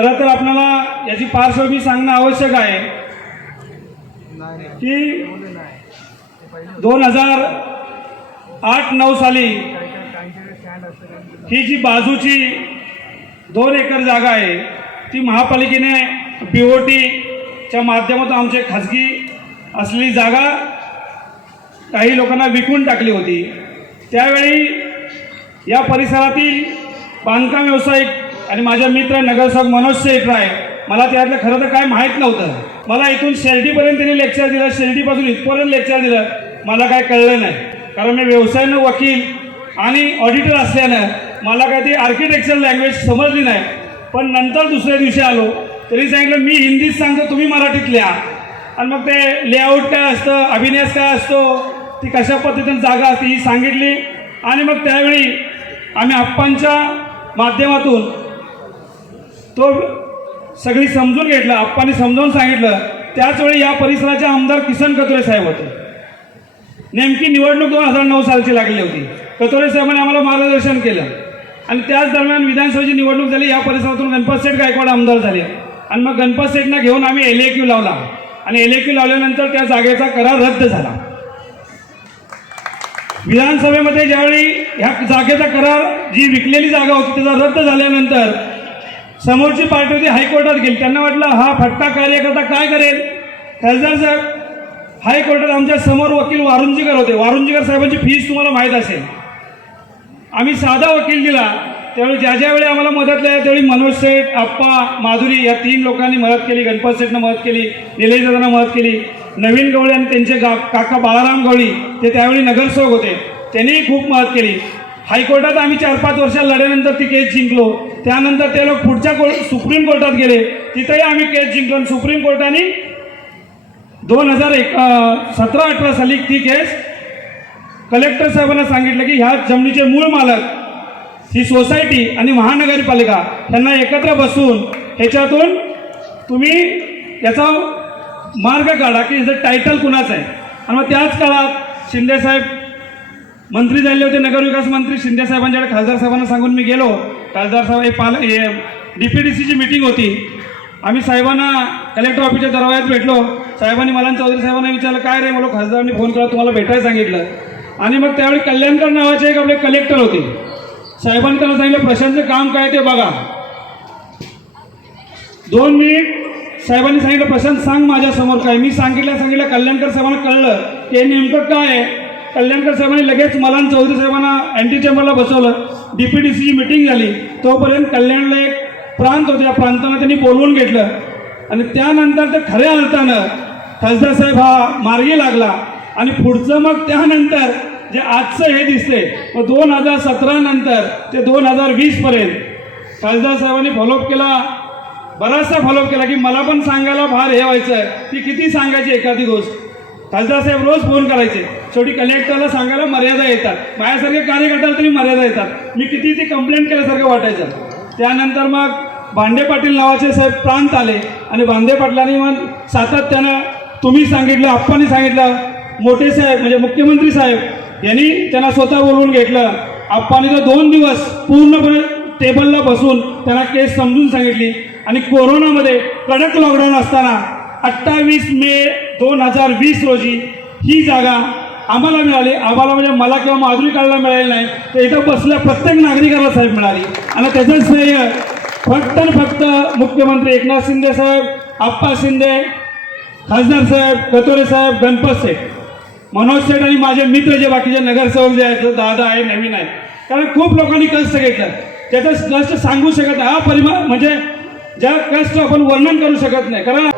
खरं तर आपल्याला याची पार्श्वभूमी सांगणं आवश्यक आहे की दोन हजार आठ नऊ साली ही जी बाजूची दोन एकर जागा आहे ती महापालिकेने पी ओ टीच्या माध्यमातून आमचे खाजगी असलेली जागा काही लोकांना विकून टाकली होती. त्यावेळी या परिसरातील बांधकाम व्यावसायिक आणि माझ्या मित्र नगरसेवक मनोज शेठ राय मला त्यातलं खरं तर काय माहीत नव्हतं. मला इथून शेर्डीपर्यंत त्यांनी लेक्चर दिलं शेर्डीपासून इथपर्यंत लेक्चर दिलं. मला काय कळलं नाही. कारण मी व्यवसायानं वकील आणि ऑडिटर असल्यानं मला काय ती आर्किटेक्चर लँग्वेज समजली नाही. पण नंतर दुसऱ्या दिवशी आलो तरी सांगितलं मी हिंदीत सांगतो तुम्ही मराठीत लिहा आणि मग ते लेआउट काय असतं अभिनयास काय असतो ती कशा पद्धतीनं जागा असते ही सांगितली. आणि मग त्यावेळी आम्ही आप्पांच्या माध्यमातून तो सगळी समजून घेतलं आप्पाने समजावून सांगितलं. त्याचवेळी या परिसराचे आमदार किसन कतोरे साहेब होते. नेमकी निवडणूक दोन हजार नऊ सालची लागली होती. कतोरे साहेबांनी आम्हाला मार्गदर्शन केलं. आणि त्याच दरम्यान विधानसभेची निवडणूक झाली या परिसरातून गणपत सेठ गायकवाड आमदार झाले. आणि मग गणपत सेठना घेऊन आम्ही एल ए क्यू लावला. आणि एल ए क्यू लावल्यानंतर त्या जागेचा करार रद्द झाला. विधानसभेमध्ये ज्यावेळी ह्या जागेचा करार जी विकलेली जागा होती त्याचा रद्द झाल्यानंतर समोरची पार्टी होती हायकोर्टात गेली. त्यांना वाटलं हा फटका कार्यकर्ता काय करेल? खासदार साहेब हायकोर्टात आमच्यासमोर वकील वारुंजीकर होते. वारुंजीकर साहेबांची फीस तुम्हाला माहीत असेल. आम्ही साधा वकील दिला. त्यावेळी ज्या ज्यावेळी आम्हाला मदत लागली त्यावेळी मनोज सेठ आप्पा माधुरी या तीन लोकांनी मदत केली. गणपत सेठनं मदत केली. निलेश दादांना मदत केली. नवीन गवळी आणि त्यांचे गा काका बाळाराम गवळी ते त्यावेळी नगरसेवक होते. त्यांनीही खूप मदत केली. हायकोर्टात आम्ही चार पाच वर्ष लढ्यानंतर ती केस जिंकलो. त्यानंतर ते लोक पुढच्या कोर्ट सुप्रीम कोर्टात गेले. तिथेही आम्ही केस जिंकलो आणि सुप्रीम कोर्टाने दोन हजार एक सतरा अठरा साली ती केस कलेक्टर साहेबांना सांगितलं की ह्या जमिनीचे मूळ मालक ही सोसायटी आणि महानगरपालिका यांना एकत्र बसून ह्याच्यातून तुम्ही याचा मार्ग काढा की ह्याचं टायटल कुणाचं आहे? आणि मग त्याच काळात शिंदेसाहेब मंत्री झाले होते नगरविकास मंत्री शिंदे साहेबांच्याकडे खासदार साहेबांना सांगून मी गेलो. खासदार साहेब हे पाल हे डी पी डी सीची मिटिंग होती. आम्ही साहेबांना कलेक्टर ऑफिसच्या दरवाज्यात भेटलो. साहेबांनी मला चौधरी साहेबांना विचारलं काय रे मला खासदारांनी फोन केला तुम्हाला भेटायला सांगितलं. आणि मग त्यावेळी कल्याणकर नावाचे एक आपले कलेक्टर होते. साहेबांनी त्यांना सांगितलं प्रशांतचं काम काय ते बघा. दोन मिनिट. साहेबांनी सांगितलं प्रशांत सांग माझ्यासमोर काय मी सांगितलं सांगितलं कल्याणकर साहेबांना कळलं की हे नेमकं काय आहे? कल्याणकर साहेबांनी लगेच मला चौधरी साहेबांना अँटी चेंबरला बसवलं. डी पी डी सीची मिटिंग झाली. तोपर्यंत कल्याणला एक प्रांत होते. या प्रांतानं त्यांनी बोलवून घेतलं. आणि त्यानंतर ते खऱ्या अर्थानं खासदार साहेब हा मार्गी लागला. आणि पुढचं मग त्यानंतर जे आजचं हे दिसते मग दोन हजार सतरा नंतर ते दोन हजार वीसपर्यंत खासदार साहेबांनी फॉलोअप केला. बराचसा फॉलोअप केला की मला पण सांगायला फार हे व्हायचं की किती सांगायची एखादी गोष्ट. खासदार साहेब रोज फोन करायचे. शेवटी कलेक्टरला सांगायला मर्यादा येतात. माझ्यासारखे कार्यकर्त्याला तरी मर्यादा येतात. मी किती ती कंप्लेंट केल्यासारखं वाटायचं. त्यानंतर मग भांडे पाटील नावाचे साहेब प्रांत आले. आणि भांडे पाटलांनी मग सातत्यानं तुम्ही सांगितलं आप्पांनी सांगितलं मोठे साहेब म्हणजे मुख्यमंत्री साहेब यांनी त्यांना स्वतः बोलवून घेतलं. आप्पांनी तर दोन दिवस पूर्णपणे टेबलला बसून त्यांना केस समजून सांगितली. आणि कोरोनामध्ये कडक लॉकडाऊन असताना अठ्ठावीस मे दोन हजार वीस रोजी ही जागा आम्हाला मिळाली. आम्हाला म्हणजे मला किंवा माधुरी काढायला मिळाली नाही. तर इथं बसल्या प्रत्येक नागरिकाला साहेब मिळाली. आणि त्याचं श्रेय फक्त आणि फक्त मुख्यमंत्री एकनाथ शिंदे साहेब आप्पा शिंदे खासदार साहेब कतोरे साहेब गणपत शेठ मनोज शेठ आणि माझे मित्र जे बाकीचे नगरसेवक जे आहेत दादा आहे नवीन आहे. कारण खूप लोकांनी कष्ट घेतलं. त्याचं कष्ट सांगू शकत नाही. हा परिमा म्हणजे ज्या कष्ट आपण वर्णन करू शकत नाही. कारण